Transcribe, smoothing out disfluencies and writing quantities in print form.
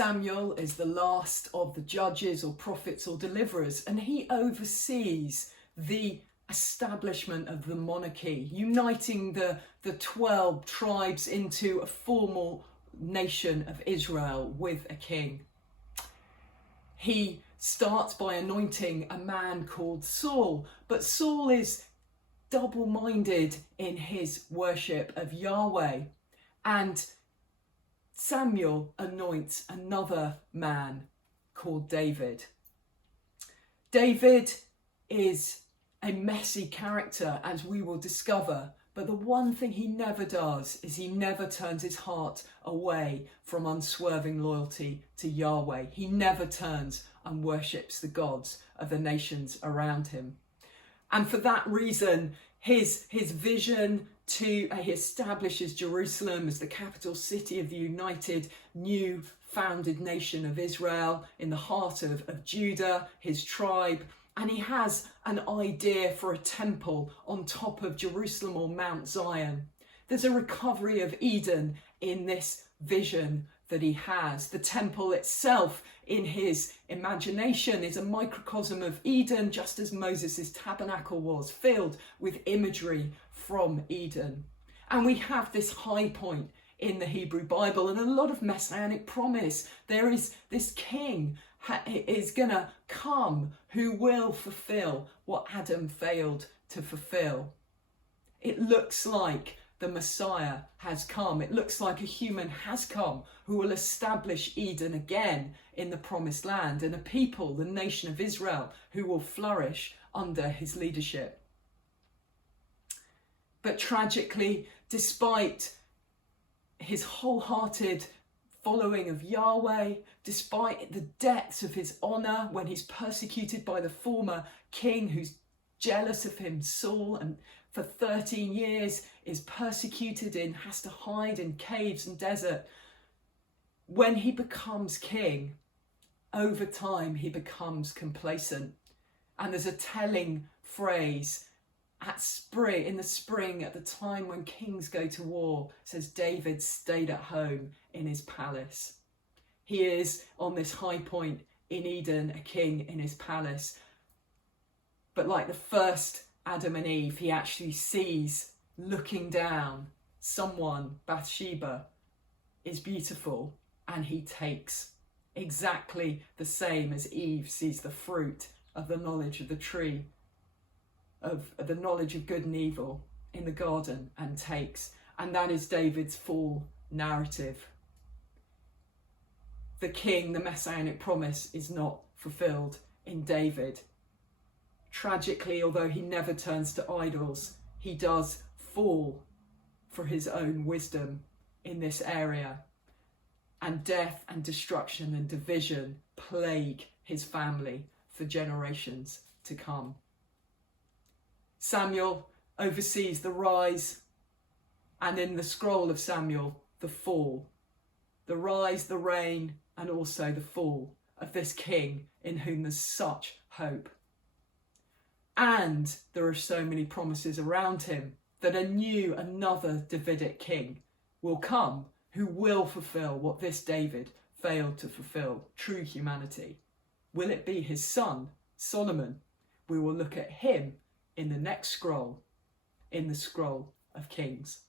Samuel is the last of the judges or prophets or deliverers, and he oversees the establishment of the monarchy, uniting the 12 tribes into a formal nation of Israel with a king. He starts by anointing a man called Saul, but Saul is double-minded in his worship of Yahweh, and Samuel anoints another man called David. David is a messy character, as we will discover, but the one thing he never does is he never turns his heart away from unswerving loyalty to Yahweh. He never turns and worships the gods of the nations around him. And for that reason, his vision he establishes Jerusalem as the capital city of the united, new founded nation of Israel in the heart of Judah, his tribe. And he has an idea for a temple on top of Jerusalem or Mount Zion. There's a recovery of Eden in this vision that he has. The temple itself, in his imagination, is a microcosm of Eden, just as Moses' tabernacle was, filled with imagery from Eden. And we have this high point in the Hebrew Bible and a lot of messianic promise. There is this king is going to come who will fulfill what Adam failed to fulfill. It looks like the Messiah has come. It looks like a human has come who will establish Eden again in the promised land, and a people, the nation of Israel, who will flourish under his leadership. But tragically, despite his wholehearted following of Yahweh, despite the depths of his honour when he's persecuted by the former king who's jealous of him, Saul, and for 13 years is persecuted has to hide in caves and desert. When he becomes king, over time he becomes complacent. And there's a telling phrase in the spring, at the time when kings go to war, says David stayed at home in his palace. He is on this high point in Eden, a king in his palace. But like the first Adam and Eve, he actually sees, looking down, someone, Bathsheba, is beautiful, and he takes, exactly the same as Eve sees the fruit of the knowledge of the tree, of the knowledge of good and evil in the garden, and takes. And that is David's fall narrative. The king, the messianic promise, is not fulfilled in David. Tragically, although he never turns to idols, he does fall for his own wisdom in this area. And death and destruction and division plague his family for generations to come. Samuel oversees the rise, and in the scroll of Samuel, the fall. The rise, the reign, and also the fall of this king in whom there's such hope. And there are so many promises around him that another Davidic king will come who will fulfill what this David failed to fulfill, true humanity. Will it be his son, Solomon? We will look at him in the next scroll, in the scroll of Kings.